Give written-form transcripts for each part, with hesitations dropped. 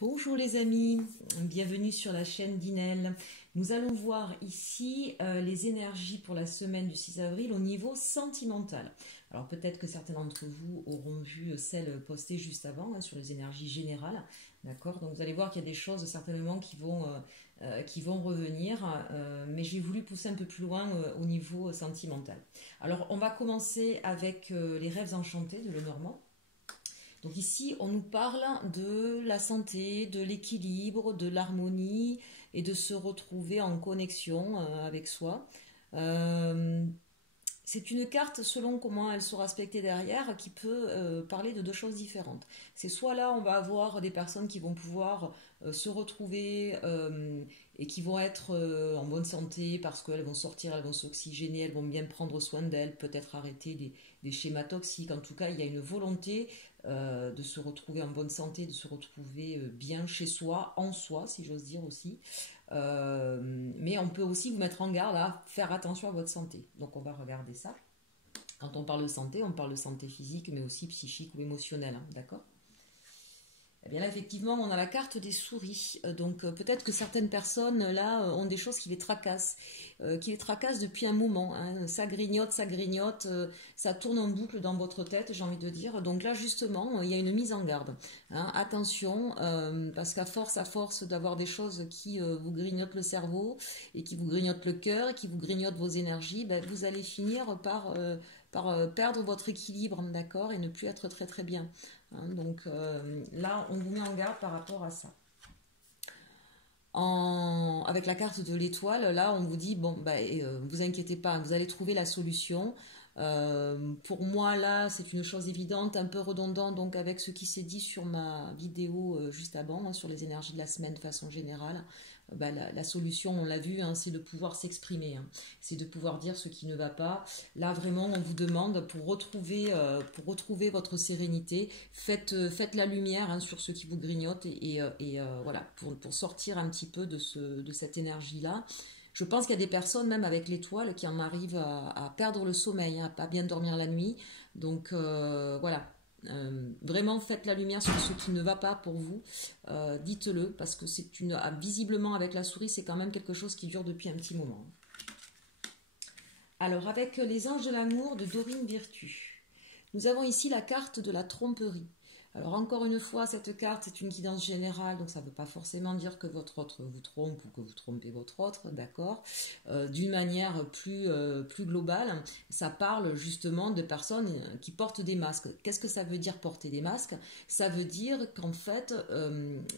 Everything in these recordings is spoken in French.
Bonjour les amis, bienvenue sur la chaîne d'Inel. Nous allons voir ici les énergies pour la semaine du 6 avril au niveau sentimental. Alors peut-être que certains d'entre vous auront vu celle postée juste avant sur les énergies générales. D'accord. Donc vous allez voir qu'il y a des choses certainement qui vont revenir, mais j'ai voulu pousser un peu plus loin au niveau sentimental. Alors on va commencer avec les rêves enchantés de Lenormand. Donc ici, on nous parle de la santé, de l'équilibre, de l'harmonie et de se retrouver en connexion avec soi. Euh, c'est une carte, selon comment elle sera aspectée derrière, qui peut parler de deux choses différentes. C'est soit là, on va avoir des personnes qui vont pouvoir se retrouver et qui vont être en bonne santé parce qu'elles vont sortir, elles vont s'oxygéner, elles vont bien prendre soin d'elles, peut-être arrêter des schémas toxiques. En tout cas, il y a une volonté de se retrouver en bonne santé, de se retrouver bien chez soi, en soi, si j'ose dire aussi. Mais on peut aussi vous mettre en garde à faire attention à votre santé. Donc on va regarder ça. Quand on parle de santé physique, mais aussi psychique ou émotionnelle, hein, d'accord? Eh bien là, effectivement, on a la carte des souris. Donc peut-être que certaines personnes, là, ont des choses qui les tracassent depuis un moment, hein. Ça grignote, ça tourne en boucle dans votre tête, j'ai envie de dire. Donc là, justement, il y a une mise en garde, hein. Attention, parce qu'à force d'avoir des choses qui vous grignotent le cerveau et qui vous grignotent le cœur, et qui vous grignotent vos énergies, ben, vous allez finir par perdre votre équilibre, d'accord, et ne plus être très très bien. Hein. Donc là, on vous met en garde par rapport à ça. Avec la carte de l'étoile, là, on vous dit, bon, bah, vous inquiétez pas, vous allez trouver la solution. Pour moi, là, c'est une chose évidente, un peu redondant, donc avec ce qui s'est dit sur ma vidéo juste avant, hein, sur les énergies de la semaine de façon générale. Bah, la solution, on l'a vu, hein, c'est de pouvoir s'exprimer, hein. C'est de pouvoir dire ce qui ne va pas. Là, vraiment, on vous demande, pour retrouver votre sérénité, faites la lumière, hein, sur ce qui vous grignote et voilà, pour sortir un petit peu de cette énergie-là. Je pense qu'il y a des personnes, même avec l'étoile, qui en arrivent à perdre le sommeil, hein, à pas bien dormir la nuit. Donc voilà, vraiment faites la lumière sur ce qui ne va pas pour vous. Dites-le, parce que visiblement avec la souris, c'est quand même quelque chose qui dure depuis un petit moment. Alors avec les anges de l'amour de Dorine Virtue, nous avons ici la carte de la tromperie. Alors encore une fois, cette carte, c'est une guidance générale, donc ça ne veut pas forcément dire que votre autre vous trompe ou que vous trompez votre autre, d'accord. D'une manière plus globale, ça parle justement de personnes qui portent des masques. Qu'est-ce que ça veut dire porter des masques? Ça veut dire qu'en fait,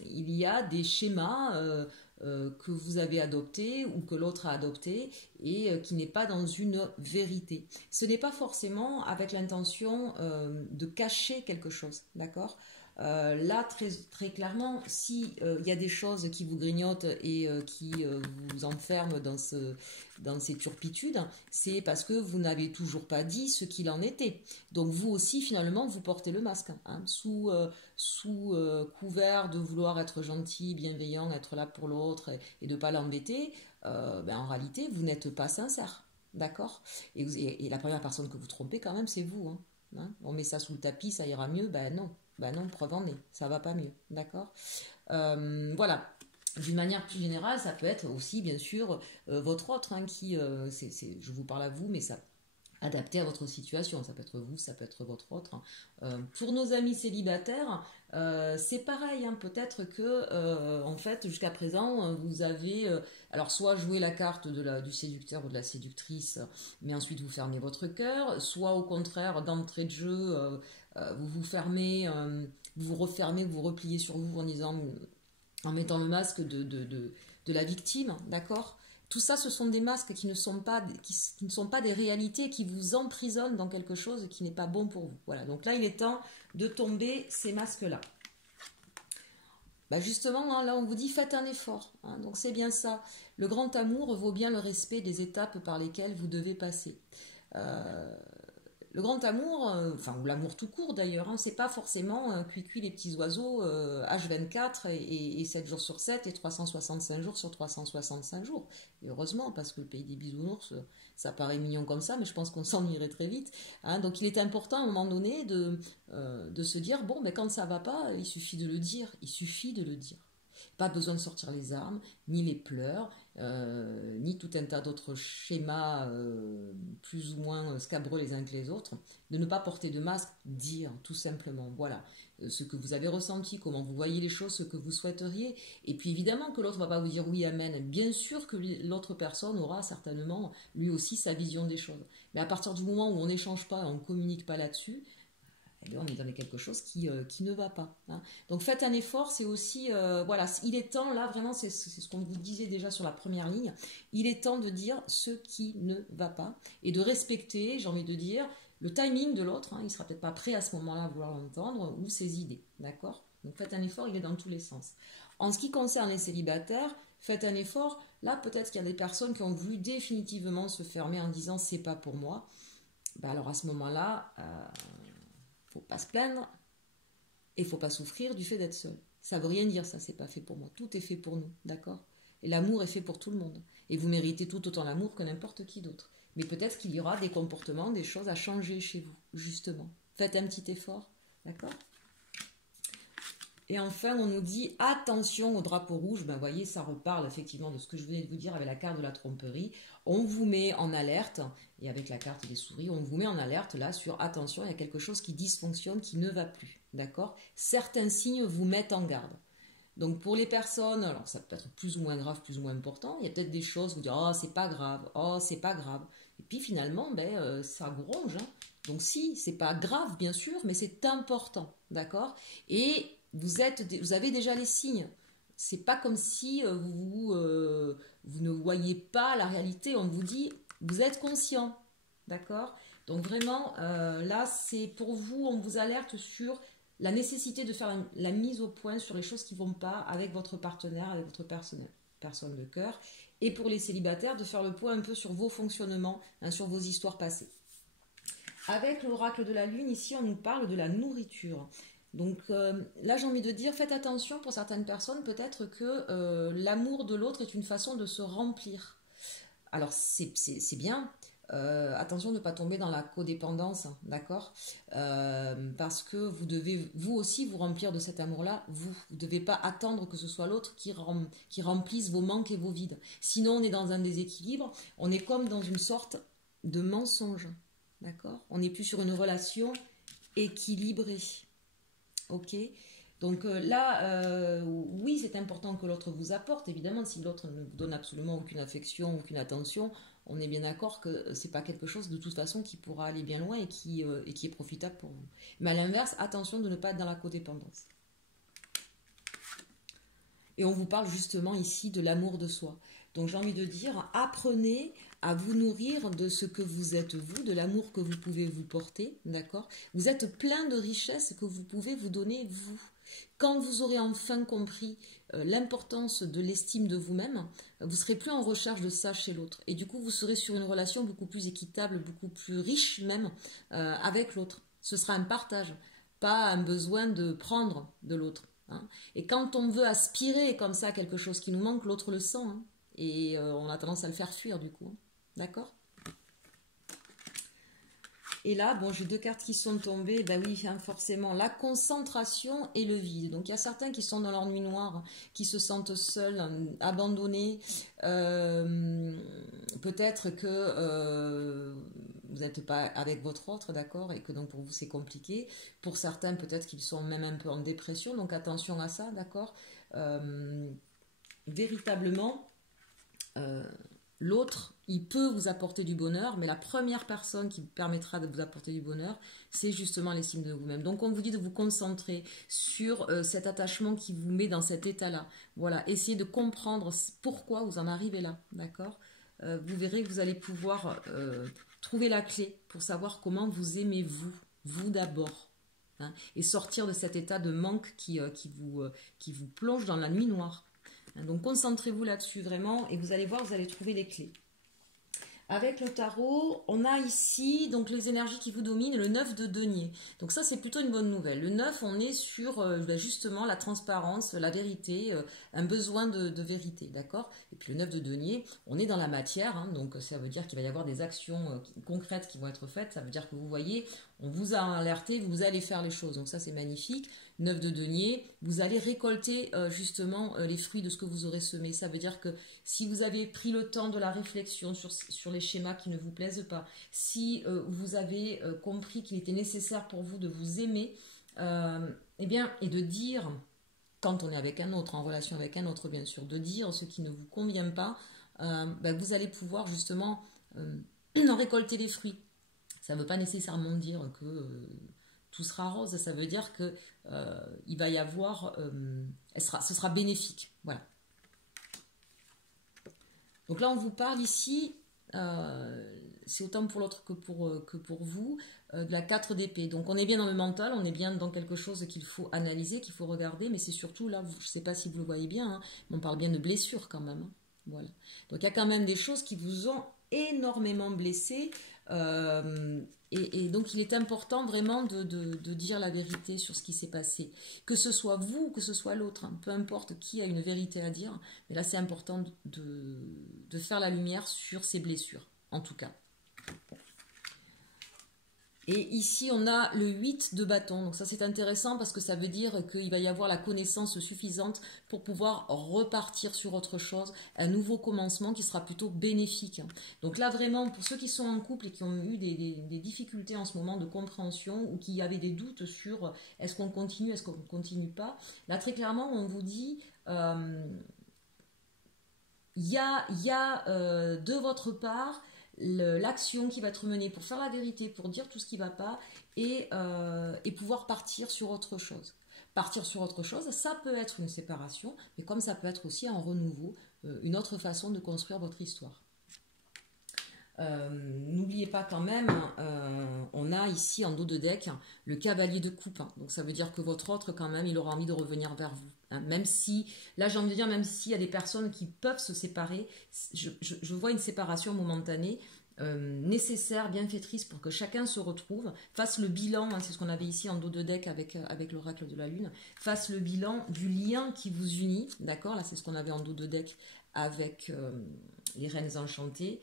il y a des schémas que vous avez adopté ou que l'autre a adopté et qui n'est pas dans une vérité. Ce n'est pas forcément avec l'intention de cacher quelque chose, d'accord? Là, très, très clairement, si il y a des choses qui vous grignotent et qui vous enferment dans ces turpitudes, c'est parce que vous n'avez toujours pas dit ce qu'il en était. Donc vous aussi, finalement, vous portez le masque, hein, sous couvert de vouloir être gentil, bienveillant, être là pour l'autre et de ne pas l'embêter. Ben, en réalité, vous n'êtes pas sincère, d'accord? Et la première personne que vous trompez, quand même, c'est vous, hein. Hein, on met ça sous le tapis, ça ira mieux? Ben non, preuve en est, ça va pas mieux, d'accord. Voilà. D'une manière plus générale, ça peut être aussi, bien sûr, votre autre, hein, qui, je vous parle à vous, mais ça adapté à votre situation, ça peut être vous, ça peut être votre autre, hein. Pour nos amis célibataires, c'est pareil, hein. Peut-être que en fait jusqu'à présent vous avez alors soit joué la carte du séducteur ou de la séductrice, mais ensuite vous fermez votre cœur, soit au contraire d'entrée de jeu vous vous fermez, vous vous refermez, vous vous repliez sur vous en mettant le masque de la victime, d'accord? Tout ça, ce sont des masques qui ne sont pas des réalités, qui vous emprisonnent dans quelque chose qui n'est pas bon pour vous. Voilà, donc là, il est temps de tomber ces masques-là. Bah justement, hein, là, on vous dit faites un effort, hein, donc c'est bien ça. Le grand amour vaut bien le respect des étapes par lesquelles vous devez passer. le grand amour, enfin, ou l'amour tout court d'ailleurs, hein, c'est pas forcément cuit les petits oiseaux H24 et 7 jours sur 7 et 365 jours sur 365 jours. Et heureusement, parce que le pays des bisounours, ça paraît mignon comme ça, mais je pense qu'on s'ennuierait très vite. Hein. Donc il est important à un moment donné de se dire, bon, mais quand ça va pas, il suffit de le dire, il suffit de le dire. Pas besoin de sortir les armes, ni les pleurs, ni tout un tas d'autres schémas plus ou moins scabreux les uns que les autres. De ne pas porter de masque, dire tout simplement, voilà, ce que vous avez ressenti, comment vous voyez les choses, ce que vous souhaiteriez. Et puis évidemment que l'autre ne va pas vous dire oui, amen. Bien sûr que l'autre personne aura certainement lui aussi sa vision des choses. Mais à partir du moment où on n'échange pas, on ne communique pas là-dessus, eh bien, on est dans quelque chose qui ne va pas. Hein. Donc faites un effort, c'est aussi, voilà, il est temps, là vraiment, c'est ce qu'on vous disait déjà sur la première ligne, il est temps de dire ce qui ne va pas et de respecter, j'ai envie de dire, le timing de l'autre, hein, il ne sera peut-être pas prêt à ce moment-là à vouloir l'entendre, ou ses idées, d'accord? Donc faites un effort, il est dans tous les sens. En ce qui concerne les célibataires, faites un effort, là peut-être qu'il y a des personnes qui ont voulu définitivement se fermer en disant c'est pas pour moi, ben alors à ce moment-là, faut pas se plaindre et faut pas souffrir du fait d'être seul. Ça veut rien dire ça, c'est pas fait pour moi. Tout est fait pour nous, d'accord? Et l'amour est fait pour tout le monde. Et vous méritez tout autant l'amour que n'importe qui d'autre. Mais peut-être qu'il y aura des comportements, des choses à changer chez vous, justement. Faites un petit effort, d'accord? Et enfin, on nous dit attention au drapeau rouge. Ben, voyez, ça reparle effectivement de ce que je venais de vous dire avec la carte de la tromperie. On vous met en alerte, et avec la carte des souris, on vous met en alerte là sur attention, il y a quelque chose qui dysfonctionne, qui ne va plus. D'accord? Certains signes vous mettent en garde. Donc pour les personnes, alors ça peut être plus ou moins grave, plus ou moins important, il y a peut-être des choses, vous dire oh c'est pas grave, oh c'est pas grave. Et puis finalement, ben, ça gronge. Hein. Donc si, c'est pas grave bien sûr, mais c'est important. D'accord? Et vous avez déjà les signes. C'est pas comme si vous ne voyez pas la réalité. On vous dit, vous êtes conscient, d'accord? Donc vraiment, là, c'est pour vous, on vous alerte sur la nécessité de faire la mise au point sur les choses qui vont pas avec votre partenaire, avec votre personne de cœur. Et pour les célibataires, de faire le point un peu sur vos fonctionnements, hein, sur vos histoires passées. Avec l'oracle de la lune, ici, on nous parle de la nourriture. Donc là, j'ai envie de dire, faites attention pour certaines personnes, peut-être que l'amour de l'autre est une façon de se remplir. Alors, c'est bien. Attention de ne pas tomber dans la codépendance, hein, d'accord? Parce que vous devez, vous aussi, vous remplir de cet amour-là, vous. Vous ne devez pas attendre que ce soit l'autre qui remplisse vos manques et vos vides. Sinon, on est dans un déséquilibre, on est comme dans une sorte de mensonge, d'accord? On n'est plus sur une relation équilibrée. Ok, donc là, oui, c'est important que l'autre vous apporte. Évidemment, si l'autre ne vous donne absolument aucune affection, aucune attention, on est bien d'accord que c'est pas quelque chose de toute façon qui pourra aller bien loin et qui est profitable pour vous. Mais à l'inverse, attention de ne pas être dans la codépendance. Et on vous parle justement ici de l'amour de soi. Donc j'ai envie de dire, apprenez à vous nourrir de ce que vous êtes vous, de l'amour que vous pouvez vous porter, d'accord? Vous êtes plein de richesses que vous pouvez vous donner vous. Quand vous aurez enfin compris l'importance de l'estime de vous-même, vous serez plus en recherche de ça chez l'autre. Et du coup, vous serez sur une relation beaucoup plus équitable, beaucoup plus riche même avec l'autre. Ce sera un partage, pas un besoin de prendre de l'autre. Hein. Et quand on veut aspirer comme ça à quelque chose qui nous manque, l'autre le sent. Hein. Et on a tendance à le faire fuir du coup. Hein. D'accord? Et là, bon, j'ai deux cartes qui sont tombées. Ben oui, hein, forcément, la concentration et le vide. Donc, il y a certains qui sont dans leur nuit noire, qui se sentent seuls, abandonnés. Peut-être que vous n'êtes pas avec votre autre, d'accord? Et que donc, pour vous, c'est compliqué. Pour certains, peut-être qu'ils sont même un peu en dépression. Donc, attention à ça, d'accord? Véritablement... l'autre, il peut vous apporter du bonheur, mais la première personne qui permettra de vous apporter du bonheur, c'est justement l'estime de vous-même. Donc on vous dit de vous concentrer sur cet attachement qui vous met dans cet état-là. Voilà, essayez de comprendre pourquoi vous en arrivez là, d'accord? Vous verrez que vous allez pouvoir trouver la clé pour savoir comment vous aimez vous d'abord. Hein, et sortir de cet état de manque qui vous plonge dans la nuit noire. Donc concentrez-vous là-dessus vraiment et vous allez voir, vous allez trouver les clés. Avec le tarot, on a ici donc les énergies qui vous dominent, le 9 de denier. Donc ça, c'est plutôt une bonne nouvelle. Le 9, on est sur justement la transparence, la vérité, un besoin de vérité, d'accord? Et puis le 9 de denier, on est dans la matière, hein, donc ça veut dire qu'il va y avoir des actions concrètes qui vont être faites. Ça veut dire que vous voyez, on vous a alerté, vous allez faire les choses. Donc ça, c'est magnifique. 9 de denier, vous allez récolter justement les fruits de ce que vous aurez semé. Ça veut dire que si vous avez pris le temps de la réflexion sur les schémas qui ne vous plaisent pas, si vous avez compris qu'il était nécessaire pour vous de vous aimer, eh bien, et de dire, quand on est avec un autre, en relation avec un autre bien sûr, de dire ce qui ne vous convient pas, ben, vous allez pouvoir justement en récolter les fruits. Ça ne veut pas nécessairement dire que tout sera rose, ça veut dire que il va y avoir, ce sera bénéfique. Voilà. Donc là, on vous parle ici, c'est autant pour l'autre que pour vous, de la 4 d'épée. Donc on est bien dans le mental, on est bien dans quelque chose qu'il faut analyser, qu'il faut regarder, mais c'est surtout là, je ne sais pas si vous le voyez bien, hein, mais on parle bien de blessures quand même. Hein. Voilà. Donc il y a quand même des choses qui vous ont énormément blessé. Et donc il est important vraiment de dire la vérité sur ce qui s'est passé. Que ce soit vous ou que ce soit l'autre, hein, peu importe qui a une vérité à dire, mais là c'est important de faire la lumière sur ces blessures, en tout cas. Et ici, on a le 8 de bâton. Donc ça, c'est intéressant parce que ça veut dire qu'il va y avoir la connaissance suffisante pour pouvoir repartir sur autre chose, un nouveau commencement qui sera plutôt bénéfique. Donc là, vraiment, pour ceux qui sont en couple et qui ont eu des difficultés en ce moment de compréhension ou qui avaient des doutes sur est-ce qu'on continue, est-ce qu'on ne continue pas, là, très clairement, on vous dit... il y a de votre part l'action qui va être menée pour faire la vérité, pour dire tout ce qui ne va pas et pouvoir partir sur autre chose. Partir sur autre chose, ça peut être une séparation, mais comme ça peut être aussi un renouveau, une autre façon de construire votre histoire. N'oubliez pas quand même, on a ici en dos de deck le cavalier de coupe. Hein. Donc ça veut dire que votre autre quand même, il aura envie de revenir vers vous. Hein. Même si, là j'ai envie de dire, même s'il y a des personnes qui peuvent se séparer, je vois une séparation momentanée, nécessaire, bienfaitrice pour que chacun se retrouve, fasse le bilan, hein, c'est ce qu'on avait ici en dos de deck avec l'oracle de la lune, fasse le bilan du lien qui vous unit, d'accord, là c'est ce qu'on avait en dos de deck avec les reines enchantées.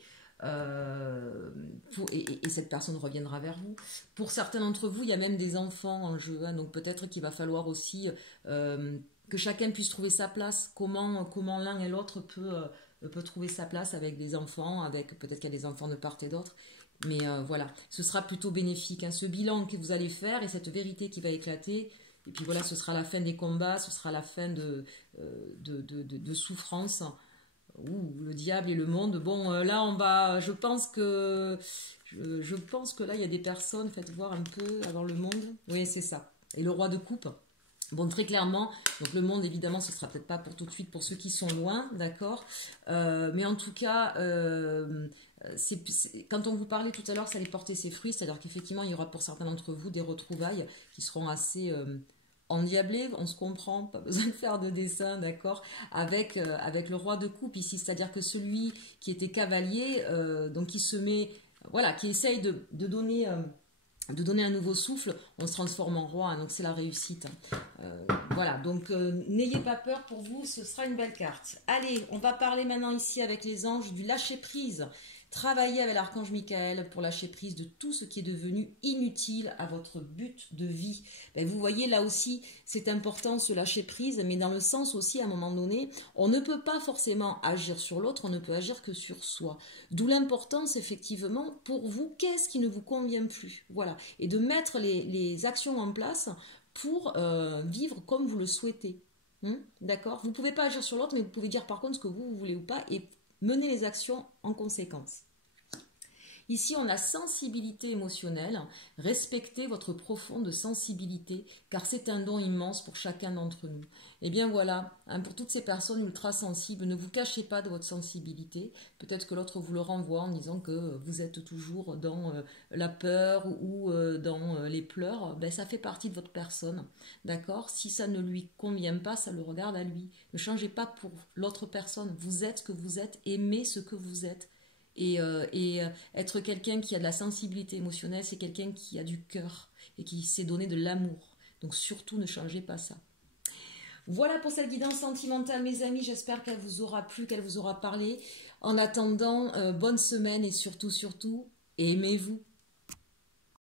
Et cette personne reviendra vers vous. Pour certains d'entre vous, il y a même des enfants en jeu, hein, donc peut-être qu'il va falloir aussi que chacun puisse trouver sa place. Comment l'un et l'autre peut trouver sa place avec des enfants, avec peut-être qu'il y a des enfants de part et d'autre. Mais voilà, ce sera plutôt bénéfique. Hein, ce bilan que vous allez faire et cette vérité qui va éclater. Et puis voilà, ce sera la fin des combats, ce sera la fin de souffrance. Le diable et le monde. Bon, là, on va. Je pense que là, il y a des personnes. Faites voir un peu avant le monde. Oui, c'est ça. Et le roi de coupe. Bon, très clairement. Donc le monde, évidemment, ce sera peut-être pas pour tout de suite pour ceux qui sont loin, d'accord. Mais en tout cas, quand on vous parlait tout à l'heure, ça allait porter ses fruits. C'est-à-dire qu'effectivement, il y aura pour certains d'entre vous des retrouvailles qui seront assez endiablé, on se comprend, pas besoin de faire de dessin, d'accord, avec le roi de coupe ici, c'est-à-dire que celui qui était cavalier, donc qui se met, voilà, qui essaye de donner un nouveau souffle, on se transforme en roi, hein, donc c'est la réussite. Voilà, donc n'ayez pas peur, pour vous, ce sera une belle carte. Allez, on va parler maintenant ici avec les anges du lâcher-prise. Travaillez avec l'archange Michael pour lâcher prise de tout ce qui est devenu inutile à votre but de vie. Ben, vous voyez, là aussi, c'est important ce lâcher prise, mais dans le sens aussi, à un moment donné, on ne peut pas forcément agir sur l'autre, on ne peut agir que sur soi. D'où l'importance, effectivement, pour vous, qu'est-ce qui ne vous convient plus. Voilà. Et de mettre les actions en place pour vivre comme vous le souhaitez. D'accord ? Vous ne pouvez pas agir sur l'autre, mais vous pouvez dire par contre ce que vous voulez ou pas et mener les actions en conséquence. Ici, on a sensibilité émotionnelle. Respectez votre profonde sensibilité, car c'est un don immense pour chacun d'entre nous. Et bien voilà, hein, pour toutes ces personnes ultra sensibles, ne vous cachez pas de votre sensibilité. Peut-être que l'autre vous le renvoie en disant que vous êtes toujours dans la peur ou dans les pleurs. Ben, ça fait partie de votre personne, d'accord ? Si ça ne lui convient pas, ça le regarde à lui. Ne changez pas pour l'autre personne. Vous êtes ce que vous êtes, aimez ce que vous êtes. Être quelqu'un qui a de la sensibilité émotionnelle, c'est quelqu'un qui a du cœur et qui sait donner de l'amour. Donc surtout, ne changez pas ça. Voilà pour cette guidance sentimentale, mes amis. J'espère qu'elle vous aura plu, qu'elle vous aura parlé. En attendant, bonne semaine et surtout, aimez-vous.